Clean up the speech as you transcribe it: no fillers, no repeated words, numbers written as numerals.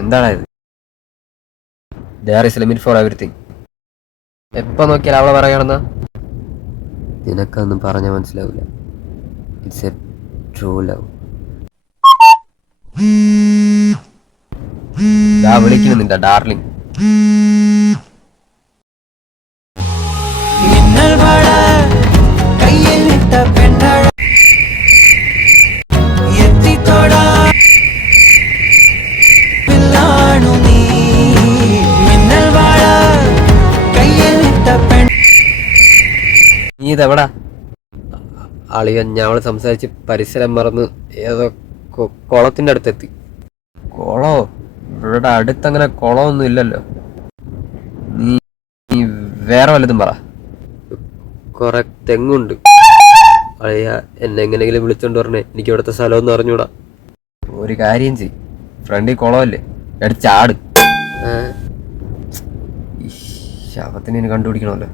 എന്താണ് ഇത്? There is a limit for everything. എപ്പോൾ നോക്കിയാൽ അവളെ പറയണമെന്നാ? നിനക്കൊന്നും പറഞ്ഞാൽ മനസ്സിലാവില്ല. It's A true love. വിളിക്കുന്നു നിന്റെ ഡാർലിംഗ്. നീ ഇതെവിടാ? അളിയൻ ഞങ്ങൾ സംസാരിച്ച് പരിസരം മറന്ന് ഏതോ കുളത്തിൻ്റെ അടുത്തെത്തി. കുളോ? ഇവിടെ അടുത്തങ്ങനെ കുളമൊന്നും ഇല്ലല്ലോ. നീ വേറെ വല്ലതും പറ. കുറെ തെങ്ങുണ്ട്. അളിയ എന്നെ എങ്ങനെയെങ്കിലും വിളിച്ചോണ്ട് പറഞ്ഞേ, എനിക്ക് ഇവിടുത്തെ സ്ഥലമൊന്നും അറിഞ്ഞൂടാ. ഒരു കാര്യം ചെയ്, ഫ്രണ്ടിൽ കുളമല്ലേ, എടുത്ത് ചാട്. ശവത്തിന് കണ്ടുപിടിക്കണമല്ലോ.